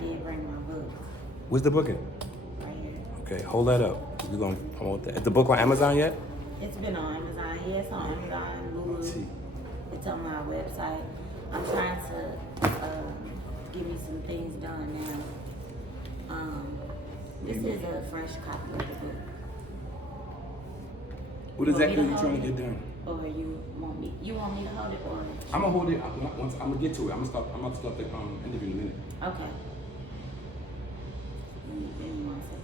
did bring my book Where's the book at? right here. Okay, hold that up. We're gonna promote that. Is the book on Amazon yet? It's been on Amazon. Yeah, it's on Amazon, Lulu. It's on my website. I'm trying to give me some things done now. This is a fresh copy of the book. What exactly are you trying to get done? Or you want me to hold it, or I'm gonna hold it. Once I'm gonna get to it. I'm gonna start the interview in a minute. okay. Give me 1 second.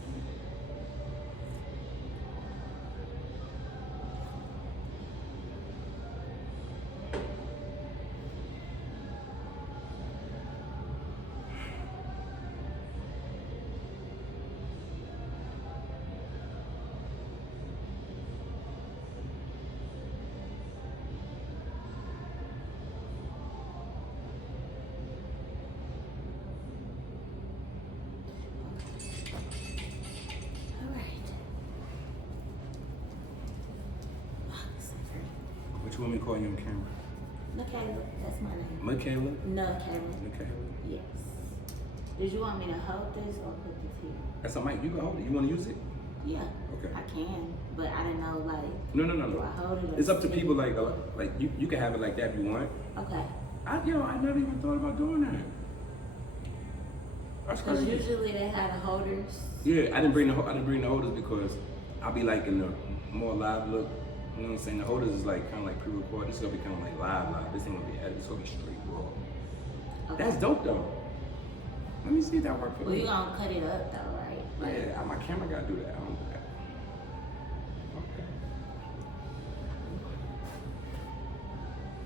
What you want me to call you on camera? Nikayla, that's my name. Nikayla? Nikayla. Yes. Did you want me to hold this or put this here? That's a mic. You can hold it. You want to use it? Yeah. Okay. I can, but I didn't know No. Do I hold it? Or It's up to stick people. it? Like you can have it like that if you want. Okay. I never even thought about doing that. That's Because crazy. usually they have the holders. Yeah, I didn't bring the holders because I'll be like in the more live look. You know what I'm saying? The holders is like kind of like pre-recorded. This is gonna be kind of like live. This ain't gonna be edited. It's gonna be straight raw. Okay. That's dope though. Let me see if that works for Well, me. you gonna cut it up though, right? Yeah, my camera gotta do that. I don't do that. Okay.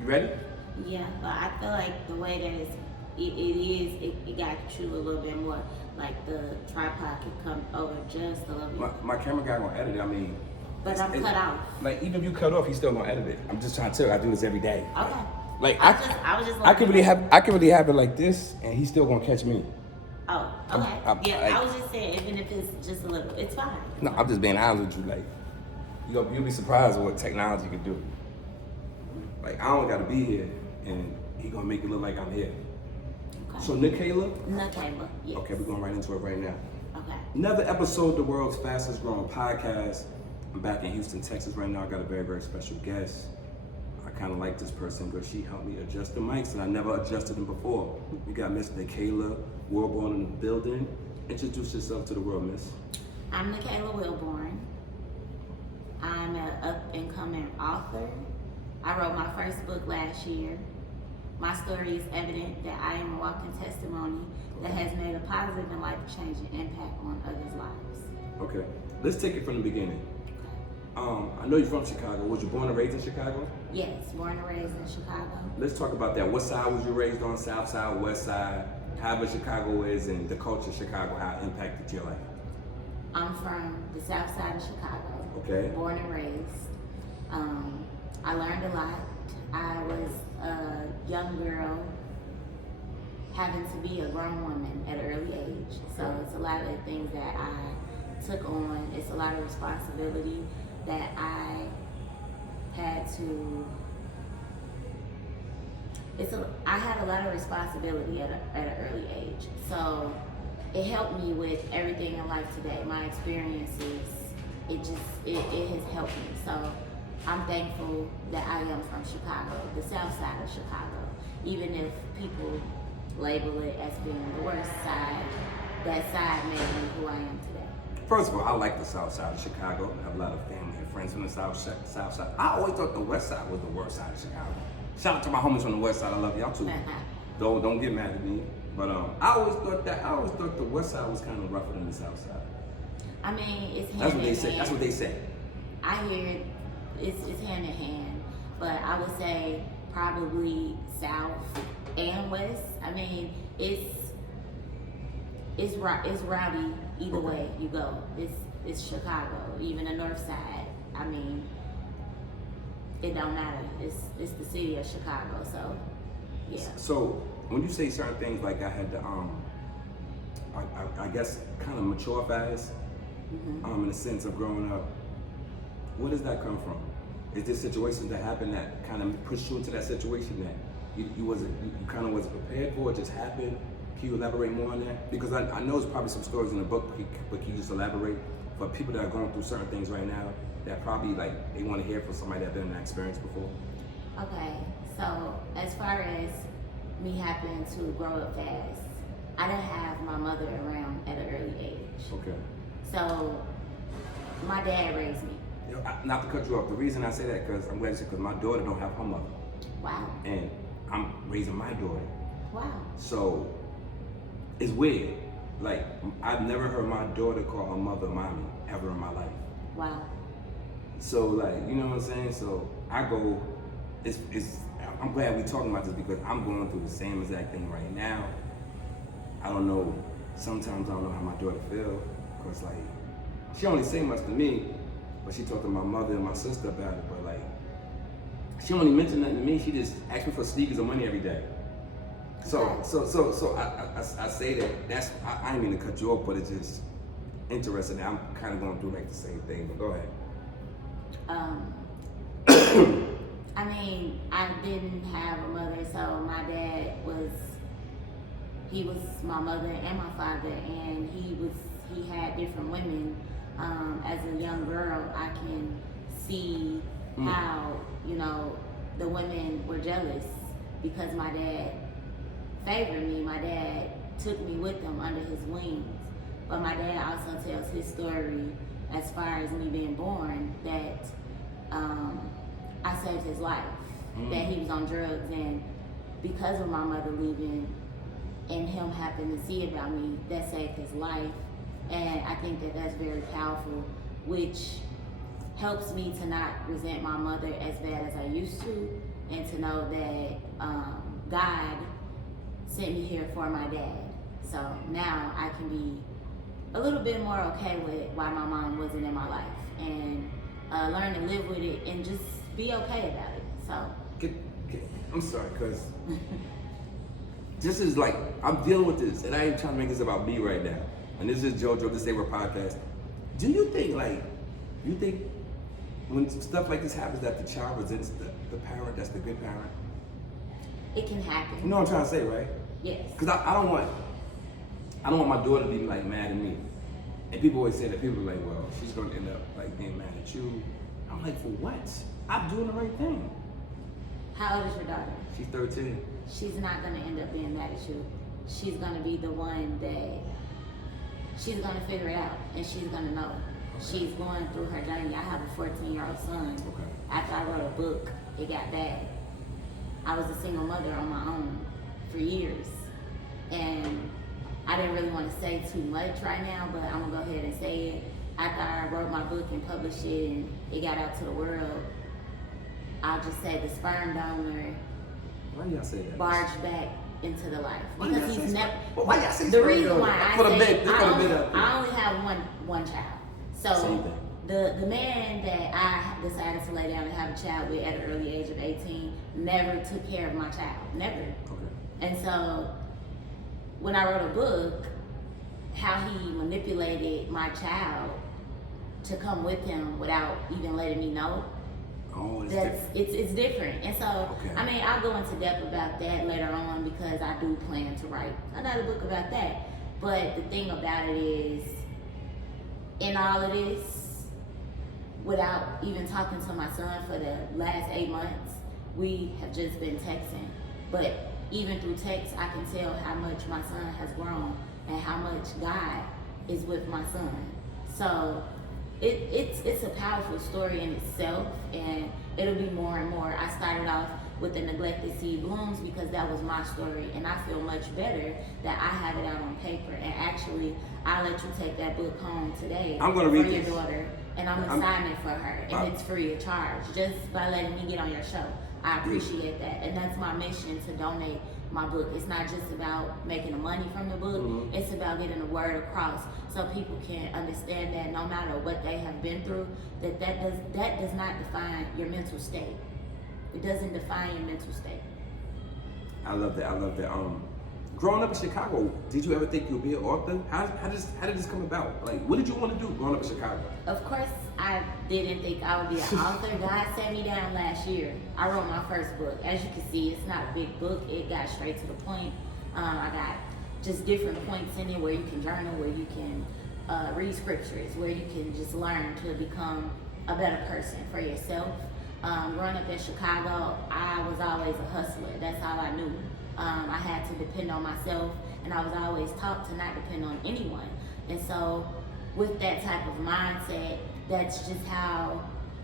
You ready? Yeah, but I feel like the way that it got you a little bit more. Like the tripod could come over just a little bit. My camera guy gonna edit it. I mean. But I'm cut off. Like even if you cut off, he's still gonna edit it. I'm just trying to tell you, I do this every day. Okay. Like I was just. I could really have it like this, and he's still gonna catch me. Oh, okay. I was just saying, even if it's just a little, it's fine. No, I'm just being honest with you. Like, you'll be surprised at what technology can do. Like, I don't gotta be here, and he gonna make it look like I'm here. Okay. So, Nikayla? Nikayla, yes. Okay, we're going right into it right now. Okay. Another episode of the world's fastest growing podcast. I'm back in Houston, Texas right now. I got a very, very special guest. I kind of like this person because she helped me adjust the mics, and I never adjusted them before. We got Miss Nikayla Wilborn in the building. Introduce yourself to the world, Miss. I'm Nikayla Wilborn. I'm an up-and-coming author. I wrote my first book last year. My story is evident that I am a walking testimony that has made a positive and life-changing impact on others' lives. Okay, let's take it from the beginning. I know you're from Chicago. Was you born and raised in Chicago? Yes, born and raised in Chicago. Let's talk about that. What side was you raised on? South side, west side? However Chicago is, and the culture of Chicago, how it impacted your life? I'm from the south side of Chicago. Okay. Born and raised. I learned a lot. I was a young girl having to be a grown woman at an early age. So it's a lot of things that I took on. It's a lot of responsibility that I had to. I had a lot of responsibility at an early age. So it helped me with everything in life today. My experiences, it has helped me. So I'm thankful that I am from Chicago, the south side of Chicago. Even if people label it as being the worst side, that side made me who I am today. First of all, I like the south side of Chicago. I have a lot of family and friends from the south side. I always thought the west side was the worst side of Chicago. Shout out to my homies from the west side. I love y'all too. Don't get mad at me. But I always thought the west side was kind of rougher than the south side. I mean, it's hand That's what in they say. hand. That's what they say. I hear it's hand in hand, but I would say probably south and west. I mean, it's rowdy either way you go. It's Chicago, even the north side. I mean, it don't matter. It's the city of Chicago, so yeah. So when you say certain things, like I had to, I guess, kind of mature fast, in the sense of growing up. Where does that come from? Is there situations that happen that kind of pushed you into that situation that you kind of wasn't prepared for? It just happened. Can you elaborate more on that? Because I know there's probably some stories in the book, but can you just elaborate for people that are going through certain things right now that probably like they want to hear from somebody that's been in that experience before? Okay, so as far as me happening to grow up fast, I didn't have my mother around at an early age. Okay. So my dad raised me. Not to cut you off, the reason I say that because I'm glad you said because my daughter don't have her mother. Wow. And I'm raising my daughter. Wow. So it's weird. Like I've never heard my daughter call her mother mommy ever in my life. Wow. So like, you know what I'm saying? So I go, I'm glad we're talking about this because I'm going through the same exact thing right now. I don't know, sometimes I don't know how my daughter feel because like, she only say much to me, but she talked to my mother and my sister about it, but like, she only mentioned nothing to me, she just asked me for sneakers and money every day. So I say that, I didn't mean to cut you off, but it's just interesting. I'm kind of going through like the same thing, but go ahead. I mean, I didn't have a mother, so my dad he was my mother and my father, and he had different women. As a young girl, I can see how, you know, the women were jealous because my dad favored me. My dad took me with him under his wings. But my dad also tells his story as far as me being born that I saved his life, that he was on drugs, and because of my mother leaving and him happened to see about me, that saved his life. And I think that that's very powerful, which helps me to not resent my mother as bad as I used to, and to know that God sent me here for my dad. So now I can be a little bit more okay with why my mom wasn't in my life, and learn to live with it and just be okay about it. So I'm sorry, because this is like, I'm dealing with this, and I ain't trying to make this about me right now. And this is JoJo, the Saber podcast. Do you think when stuff like this happens that the child resents the parent that's the good parent? it can happen. You know what I'm trying to say, right? Yes. Because I don't want my daughter to be like mad at me. And people always say that, people are like, well, she's gonna end up like being mad at you. I'm like, for what? I'm doing the right thing. How old is your daughter? She's 13. She's not gonna end up being mad at you. She's gonna be the one that she's gonna figure it out, and she's gonna know. Okay. She's going through her journey. I have a 14-year-old son. Okay. After I wrote a book, it got bad. I was a single mother on my own for years, and I didn't really want to say too much right now, but I'm gonna go ahead and say it. After I wrote my book and published it, and it got out to the world, I'll just say the sperm donor Why y'all say that? barged back into the life, Why because y'all he's say never. Why y'all say The sperm reason donor? why I Put a say bit up there. I only have one child. Same So thing. the man that I decided to lay down and have a child with at an early age of 18 never took care of my child. Never. Okay. And so when I wrote a book, how he manipulated my child to come with him without even letting me know, Oh, it's that's different. it's different. And so Okay. I mean, I'll go into depth about that later on, because I do plan to write another book about that. But the thing about it is, in all of this, without even talking to my son for the last 8 months, we have just been texting. But even through text, I can tell how much my son has grown and how much God is with my son. So it's a powerful story in itself, and it'll be more and more. I started off with the neglected seed blooms because that was my story, and I feel much better that I have it out on paper. And actually, I'll let you take that book home today. I'm gonna read for your this. daughter, and I'm gonna sign it for her, and it's free of charge just by letting me get on your show. I appreciate that, and that's my mission, to donate my book. It's not just about making the money from the book. Mm-hmm. It's about getting the word across so people can understand that no matter what they have been through, that does not define your mental state. It doesn't define your mental state. I love that. Growing up in Chicago, did you ever think you'd be an author? How did this come about? Like, what did you want to do growing up in Chicago? Of course, I didn't think I would be an author. God sat me down last year. I wrote my first book. As you can see, it's not a big book. It got straight to the point. I got just different points in it where you can journal, where you can read scriptures, where you can just learn to become a better person for yourself. Growing up in Chicago, I was always a hustler. That's all I knew. I had to depend on myself, and I was always taught to not depend on anyone. And so with that type of mindset, that's just how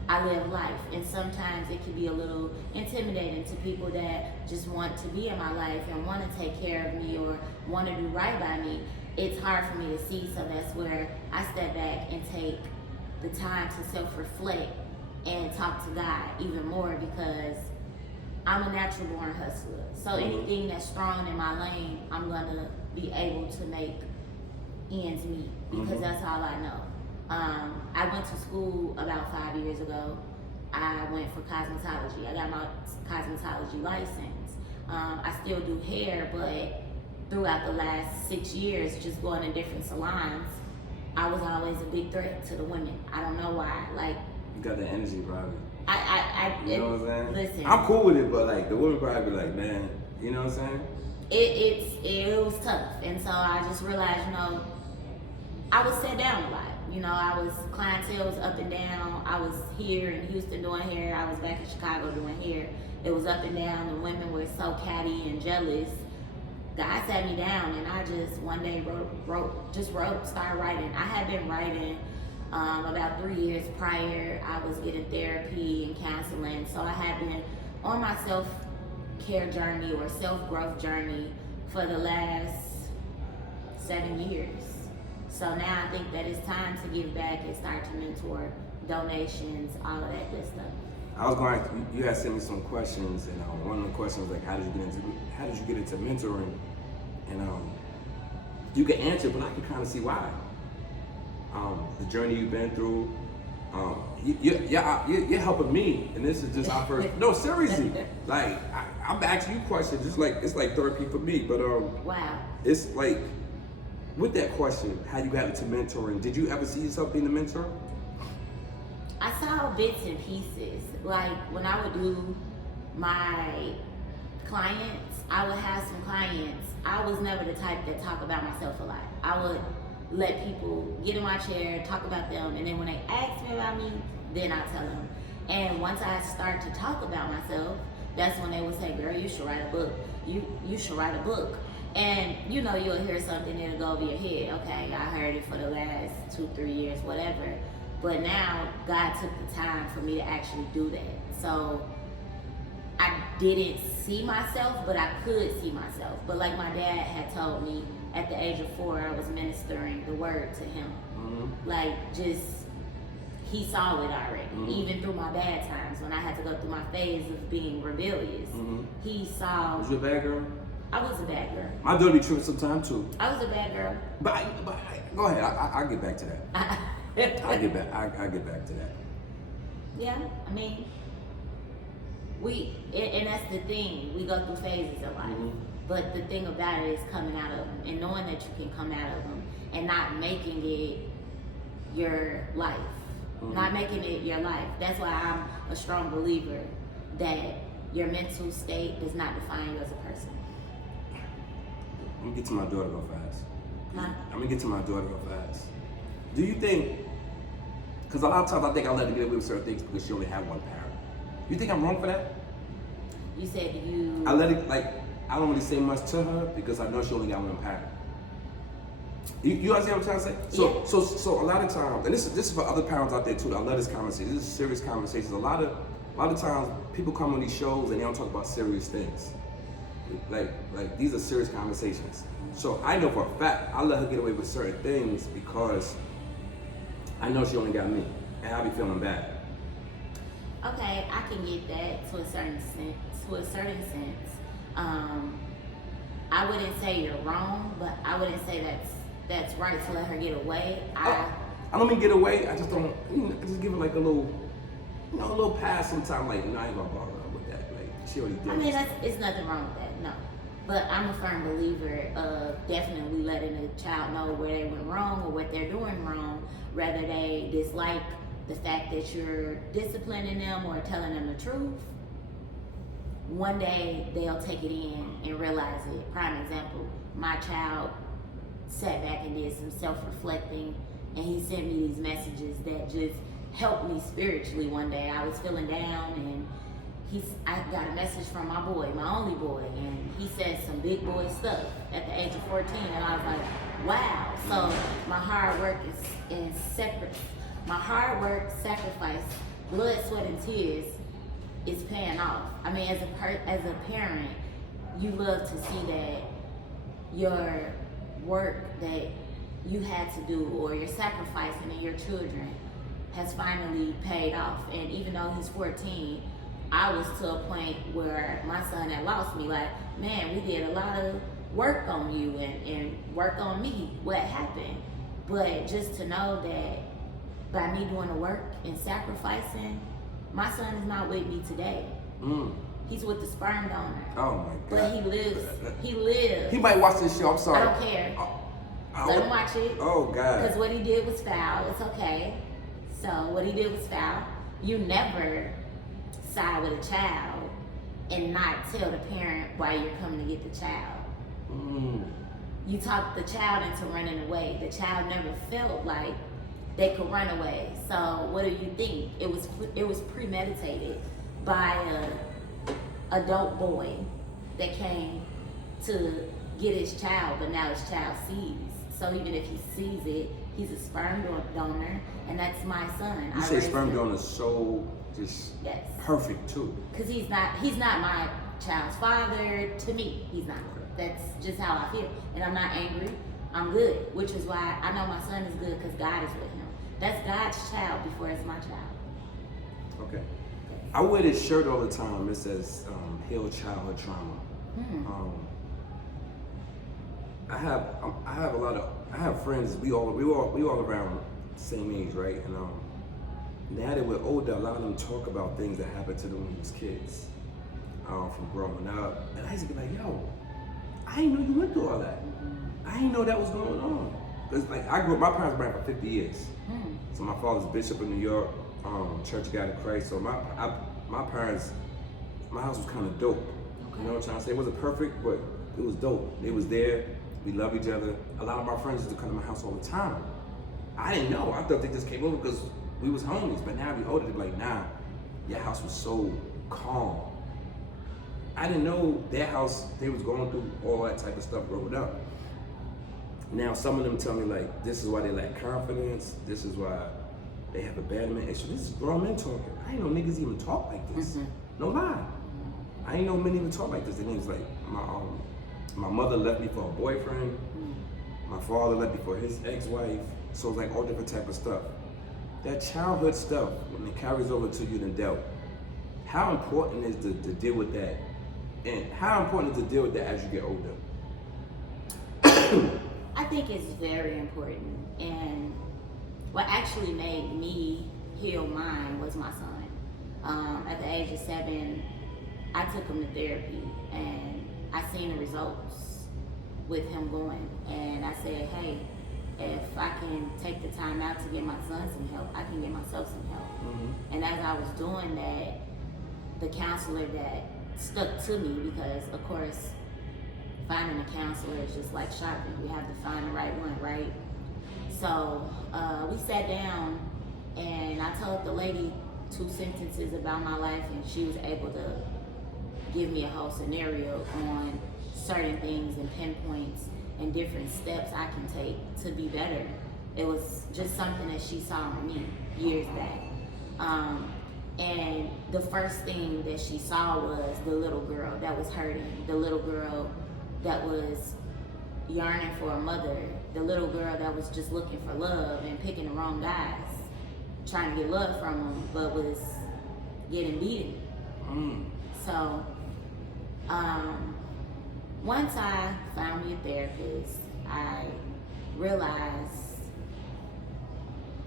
I live life. And sometimes it can be a little intimidating to people that just want to be in my life and want to take care of me or want to do right by me. It's hard for me to see, so that's where I step back and take the time to self-reflect and talk to God even more, because I'm a natural born hustler. So anything that's strong in my lane, I'm gonna be able to make ends meet, because that's all I know. I went to school about 5 years ago. I went for cosmetology. I got my cosmetology license. I still do hair, but throughout the last 6 years, just going to different salons, I was always a big threat to the women. I don't know why. Like, you got the energy, probably. You know what I'm saying? Listen, I'm cool with it, but like the women probably be like, man, you know what I'm saying? It was tough, and so I just realized, I was set down a lot. I was clientele was up and down. I was here in Houston doing hair. I was back in Chicago doing hair. It was up and down. The women were so catty and jealous. God sat me down, and I just one day started writing. I had been writing about 3 years prior. I was getting therapy and counseling, so I had been on my self-care journey or self-growth journey for the last 7 years. So now I think that it's time to give back and start to mentor, donations, all of that good stuff. You had sent me some questions, and one of the questions was like, how did you get into mentoring? And you can answer, but I can kind of see why. The journey you've been through, you're helping me, and this is just our first. No, seriously, like I'm asking you questions, just like it's like therapy for me. But wow, it's like with that question, how you got into mentoring? Did you ever see yourself being a mentor? I saw bits and pieces. Like when I would do my clients, I would have some clients. I was never the type that talk about myself a lot. I would let people get in my chair, talk about them, and then when they ask me about me, then I tell them. And once I start to talk about myself, that's when they would say, girl, you should write a book. You should write a book. And you'll hear something that'll go over your head. Okay, I heard it for the last 2-3 years, whatever. But now God took the time for me to actually do that. So I didn't see myself, but I could see myself. But like my dad had told me, at the age of 4, I was ministering the word to him. Like, he saw it already. Even through my bad times, when I had to go through my phase of being rebellious, he saw. Was you a bad girl? I was a bad girl. My daughter be tripping sometimes too. I was a bad girl. But go ahead. I'll get back to that. I'll get back to that. Yeah, I mean, and that's the thing. We go through phases of life. But the thing about it is coming out of them and knowing that you can come out of them and not making it your life. Not making it your life. That's why I'm a strong believer that your mental state does not define you as a person. I'm gonna get to my daughter real fast. Huh? I'm gonna get to my daughter real fast. Do you think, because a lot of times I think I let her get away with certain things because she only had one parent. You think I'm wrong for that? You said you... I let it, like, I don't really say much to her because I know she only got one parent. You understand what I'm trying to say? So a lot of times, and this is for other parents out there too. I love this conversation. This is serious conversations. A lot of times, people come on these shows and they don't talk about serious things. Like these are serious conversations. So I know for a fact I let her get away with certain things because I know she only got me, and I'll be feeling bad. Okay, I can get that to a certain sense. I wouldn't say you're wrong, but I wouldn't say that's right to let her get away. I don't mean get away. I just don't. I just give her like a little pass sometime. Like, I ain't gonna bother her with that. Like, she already did. I mean, it's nothing wrong with that. No, but I'm a firm believer of definitely letting a child know where they went wrong or what they're doing wrong, whether they dislike the fact that you're disciplining them or telling them the truth. one day they'll take it in and realize it. Prime example, my child sat back and did some self-reflecting, and he sent me these messages that just helped me spiritually. One day I was feeling down, and I got a message from my boy, my only boy, and he said some big boy stuff at the age of 14, and I was like, wow. So my hard work is separate. My hard work, sacrifice, blood, sweat, and tears is paying off. I mean, as a parent, you love to see that your work that you had to do, or your sacrificing in your children, has finally paid off. And even though he's 14, I was to a point where my son had lost me. Like, man, we did a lot of work on you and work on me. What happened? But just to know that by me doing the work and sacrificing, my son is not with me today. He's with the sperm donor. Oh my God. But he lives. He lives. He might watch this show. I'm sorry. I don't care. Let him watch it. Oh God. Because what he did was foul. It's okay. So what he did was foul. You never side with a child and not tell the parent why you're coming to get the child. You talk the child into running away. The child never felt like they could run away. So what do you think? It was premeditated by a adult boy that came to get his child, but now his child sees. So even if he sees it, he's a sperm donor, and that's my son. You say sperm donor is so just yes. perfect too. Because he's not my child's father. To me, he's not. That's just how I feel. And I'm not angry. I'm good, which is why I know my son is good, because God is with him. That's God's child before it's my child. Okay. I wear this shirt all the time. It says heal childhood trauma. I have friends. We all around the same age, right? And now that we're older, a lot of them talk about things that happened to them when we was kids, from growing up. And I used to be like, yo, I didn't know you went through all that. I didn't know that was going on. Cause like my parents were married for 50 years. So my father's bishop in New York, Church of God in Christ. So my parents, my house was kind of dope. Okay. You know what I'm trying to say? It wasn't perfect, but it was dope. They was there. We love each other. A lot of my friends used to come to my house all the time. I didn't know. I thought they just came over because we was homies. But now we older, they be like, nah, your house was so calm. I didn't know their house, they was going through all that type of stuff growing up. Now some of them tell me like, this is why they lack confidence. This is why they have abandonment issue. This is grown men talking. I didn't know niggas even talk like this. No lie. I didn't know men even talk like this. And it was like, my mother left me for a boyfriend. My father left me for his ex-wife. So it's like all different type of stuff. That childhood stuff, when it carries over to you and adult, how important is to deal with that? And how important is to deal with that as you get older? I think it's very important. And what actually made me heal mine was my son. At the age of 7, I took him to therapy, and I seen the results with him going. And I said, hey, if I can take the time out to get my son some help, I can get myself some help. And as I was doing that, the counselor that stuck to me, because of course, finding a counselor is just like shopping. You have to find the right one, right? So we sat down, and I told the lady 2 sentences about my life, and she was able to give me a whole scenario on certain things and pinpoints and different steps I can take to be better. It was just something that she saw in me years back. And the first thing that she saw was the little girl that was hurting, the little girl that was yearning for a mother, the little girl that was just looking for love and picking the wrong guys, trying to get love from them, but was getting beaten. So once I found me a therapist, I realized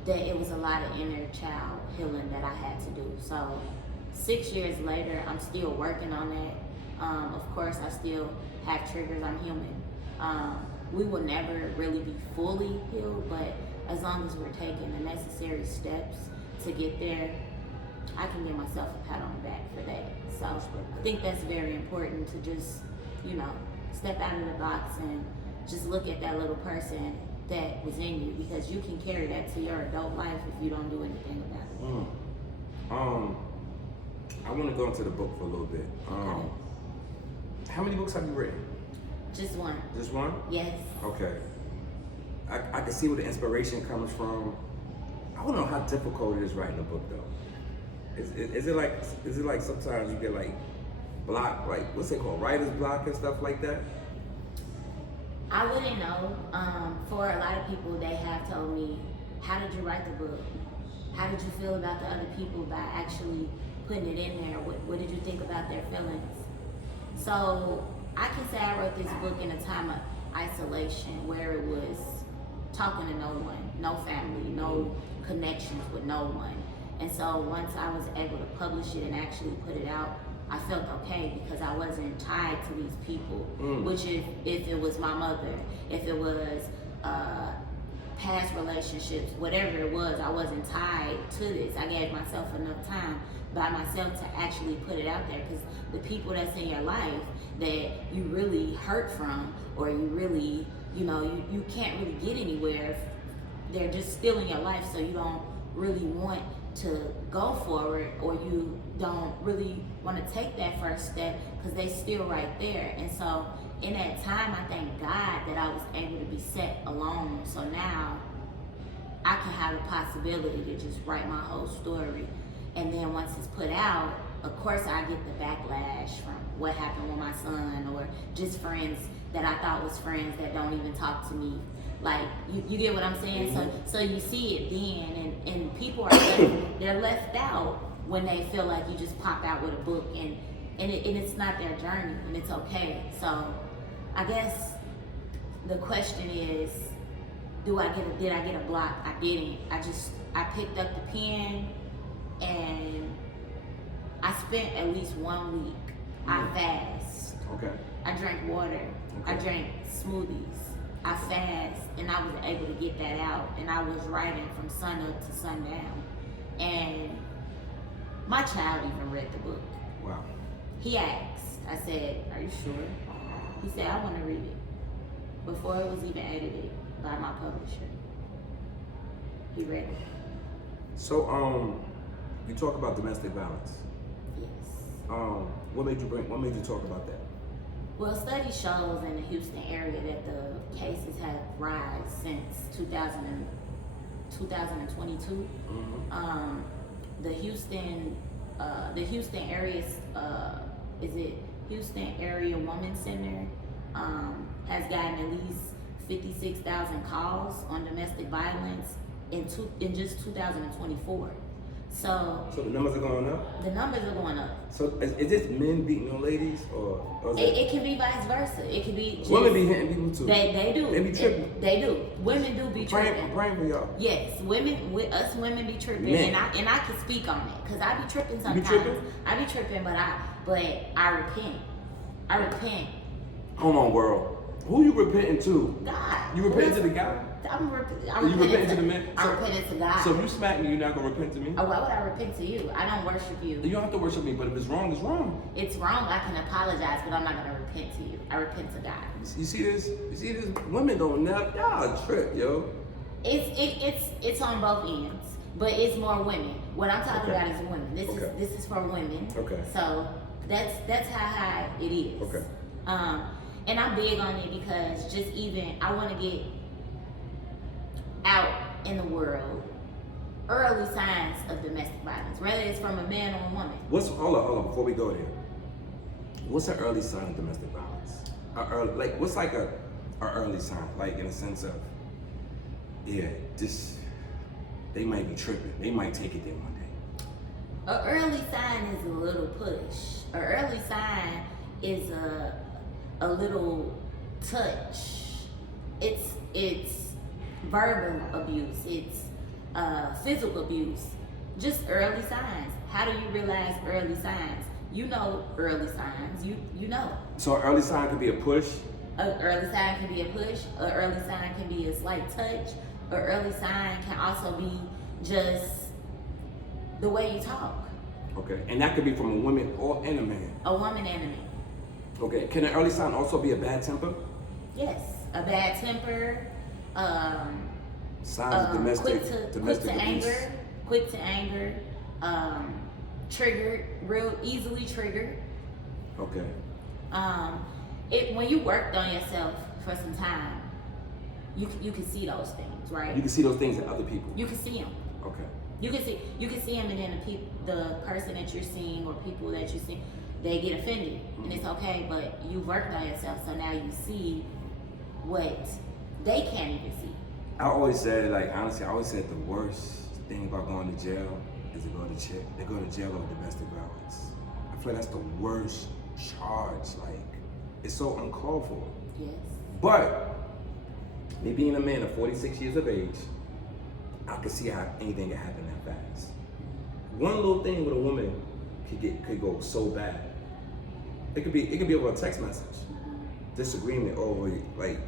that it was a lot of inner child healing that I had to do. So 6 years later, I'm still working on that. Of course, I still have triggers. I'm human. We will never really be fully healed, but as long as we're taking the necessary steps to get there, I can give myself a pat on the back for that. So I think that's very important to just, you know, step out of the box and just look at that little person that was in you, because you can carry that to your adult life if you don't do anything about it. I want to go into the book for a little bit. Okay. How many books have you written? Just one. Just one? Yes. Okay. I can see where the inspiration comes from. I don't know how difficult it is writing a book though. Is it like sometimes you get like block, like what's it called, writer's block and stuff like that? I wouldn't know. For a lot of people, they have told me, how did you write the book? How did you feel about the other people by actually putting it in there? What did you think about their feelings? So I can say I wrote this book in a time of isolation where it was talking to no one, no family, no connections with no one. And so once I was able to publish it and actually put it out, I felt okay because I wasn't tied to these people, which if it was my mother, if it was past relationships, whatever it was, I wasn't tied to this. I gave myself enough time by myself to actually put it out there, because the people that's in your life that you really hurt from, or you really, you know, you can't really get anywhere, they're just still in your life, so you don't really want to go forward, or you don't really want to take that first step because they still right there. And so in that time, I thank God that I was able to be set alone, so now I can have the possibility to just write my whole story. And then once it's put out, of course I get the backlash from what happened with my son, or just friends that I thought was friends that don't even talk to me. Like, you get what I'm saying? So you see it then, and people are they're left out when they feel like you just pop out with a book, and it's not their journey, and it's okay. So I guess the question is, did I get a block? I didn't. I picked up the pen, and I spent at least 1 week. I fast. Okay. I drank water. Okay. I drank smoothies. I fast, and I was able to get that out, and I was writing from sun up to sundown. And my child even read the book. Wow. He asked, I said, "Are you sure?" He said, "I want to read it," before it was even edited by my publisher. He read it. So, you talk about domestic violence. Yes. What made you talk about that? Well, study shows in the Houston area that the cases have risen since 2022. The Houston area's Houston Area Women's Center has gotten at least 56,000 calls on domestic violence in just 2024. So the numbers are going up? The numbers are going up. So is this men beating on ladies, or is it can be vice versa. It can be just, women be hitting people too? They do. They be tripping. They do. Women do be tripping. I'm praying for y'all. Yes, women be tripping, Men. and I can speak on it because I be tripping sometimes. You tripping? I be tripping, but I repent. I repent. Hold on, world. Who you repenting to? God. You repenting to the guy? I'm You repenting repenting to the man? I'm repenting to God. So if you smack me, you're not gonna repent to me? Why would I repent to you? I don't worship you. You don't have to worship me, but if it's wrong, it's wrong. It's wrong. I can apologize, but I'm not gonna repent to you. I repent to God. You see this? Women don't never, y'all trip, yo. It's on both ends, but it's more women. What I'm talking Okay. about is women. This is for women. Okay. So that's how high it is. Okay. And I'm big on it because I want to get out in the world early signs of domestic violence, whether it's from a man or a woman. Hold on, before we go there. What's an early sign of domestic violence? What's like a early sign? Like in a sense of, they might be tripping. They might take it there one day. An early sign is a little push. An early sign is a little touch. It's verbal abuse. It's physical abuse. Just early signs. How do you realize early signs? You know early signs. You know. So an early sign could be a push. An early sign can be a push. An early sign can be a slight touch. An early sign can also be just the way you talk. Okay, and that could be from a woman or and a man. A woman and a man. Okay, can an early sign also be a bad temper? Yes, a bad temper. Signs of domestic quick to abuse. anger, triggered, real easily triggered. Okay. When you worked on yourself for some time, you can see those things, right? You can see those things in other people. You can see them. Okay. You can see them, and then the person that you're seeing or people that you see, they get offended, and it's okay. But you worked on yourself, so now you see what they can't even see. I always said, like, honestly, I always said the worst thing about going to jail is to go to jail over domestic violence. I feel like that's the worst charge. Like, it's so uncalled for. Yes. But me being a man of 46 years of age, I could see how anything can happen that fast. One little thing with a woman could go so bad. It could be over a text message, disagreement over, like,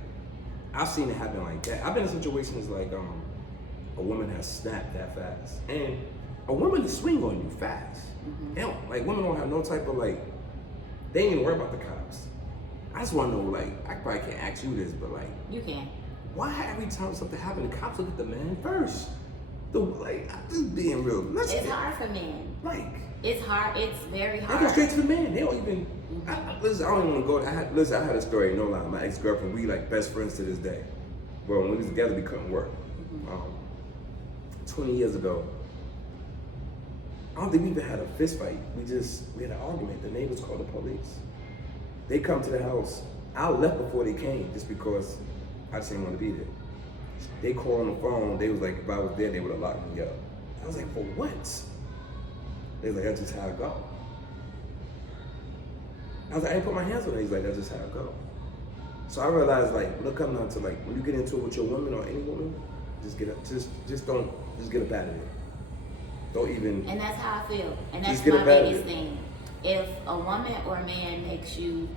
I've seen it happen like that. I've been in situations like a woman has snapped that fast, and a woman will swing on you fast. They don't, like, women don't have no type of, like, they ain't even worry about the cops. I just want to know, like, I probably can't ask you this, but, like, You can. why every time something happens, the cops look at the man first? I'm just being real. It's hard for men. Like, It's hard. It's very they hard. go straight to the man. They don't even. Listen, I don't even want to go. I had a story. No lie. My ex-girlfriend. We like best friends to this day. Well, when we was together, we couldn't work. 20 years ago. I don't think we even had a fist fight. We had an argument. The neighbors called the police. They come to the house. I left before they came just because I just didn't want to be there. They called on the phone. They was like, if I was there, they would have locked me up. I was like, for what? They was like, that's just how it go. I was like, I didn't put my hands on it. He's like, that's just how it go. So I realized, like, look up now to, like, when you get into it with your woman or any woman, just get up out of it. Don't even. And that's how I feel. And that's Just get my up out of biggest it. thing. If a woman or a man makes you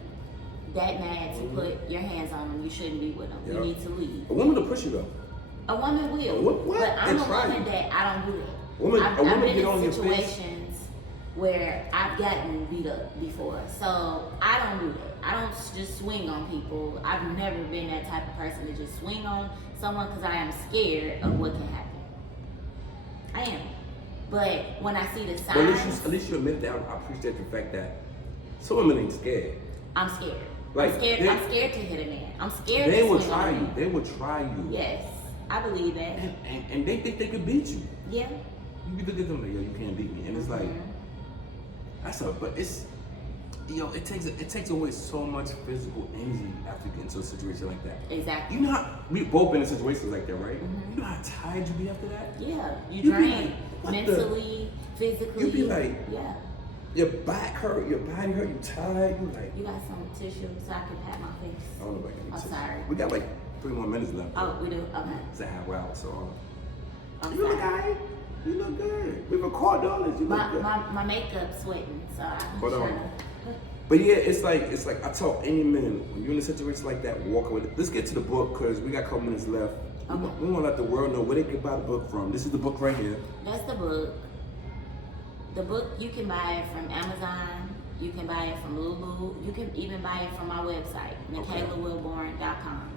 that mad to put your hands on them, you shouldn't be with them. Yep. You need to leave. A woman will push you though. A woman will. What? But I'm And a try woman you. that I don't do that. A woman I've been get on your in face. situations where I've gotten beat up before. So I don't do that. I don't just swing on people. I've never been that type of person to just swing on someone because I am scared of what can happen. I am. But when I see the signs, But at least you admit that. I appreciate the fact that some women ain't scared. I'm scared. Like, I'm scared to hit a man. I'm scared They to will swing try on you. him. They will try you. Yes, I believe that. And they think they could beat you. Yeah. You look at them like, yo, you can't beat me. And it's like, but it's, it takes away so much physical energy after you get into a situation like that. Exactly. You know how, we both been in situations like that, right? You know how tired you be after that? Yeah, you You be drain like, what mentally, physically. You be like, yeah. your back hurt, your body hurt, you tired, you like. You got some tissue so I can pat my face. I don't know about I'm you. sorry. We got like 3 more minutes left. Oh, we do? Okay. It's a half hour, so. I'm You look sorry. alright. You look good. We record all this. You look good. My makeup's sweating, so I'm Hold on. trying to. But yeah, it's like I tell any man, when you're in a situation like that, walk away. Let's get to the book because we got a couple minutes left. Okay. We want to let the world know where they can buy the book from. This is the book right here. That's the book. The book, you can buy it from Amazon. You can buy it from Lulu. You can even buy it from my website, NikaylaWilborn.com.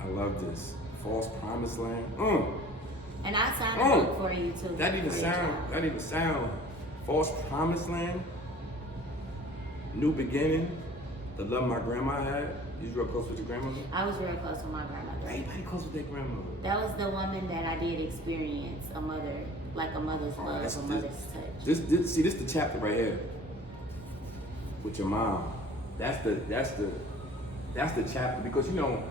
I love this. False Promised Land. And I signed a book for you too. That even for your sound. child. That even sound. False Promised Land. New Beginning. The love my grandma had. You was real close with your grandmother? I was real close with my grandmother. Everybody close with their grandmother. That was the woman that I did experience a mother, like a mother's love, that's- a mother's touch. This is the chapter right here. With your mom. That's the chapter because you don't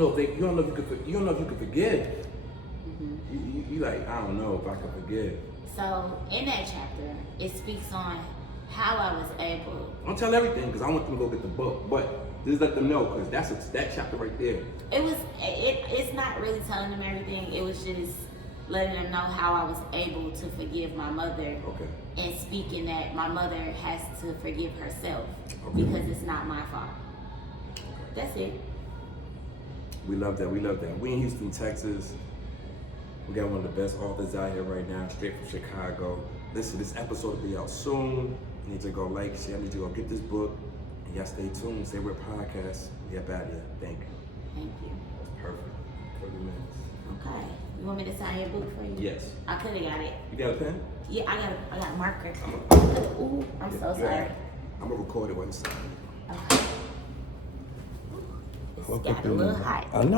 know if you can forgive. You like, I don't know if I can forgive. So in that chapter, it speaks on how I was able. Don't tell everything because I want them to go get the book, but just let them know because that chapter right there. It's not really telling them everything. It was just letting them know how I was able to forgive my mother. Okay. And speaking that my mother has to forgive herself Okay. because it's not my fault. That's it. We love that. We in Houston, Texas. We got one of the best authors out here right now, straight from Chicago. Listen, this episode will be out soon. You need to go like, share. I need you to go get this book. And y'all stay tuned. Stay with podcast. We up out here. Thank you. Thank you. That's perfect. 30 minutes. Okay. You want me to sign your book for you? Yes. I could have got it. You got a pen? Yeah, I got a marker. Ooh, I'm so sorry. I'm gonna record it when it's Okay. It's got a little hot. I know.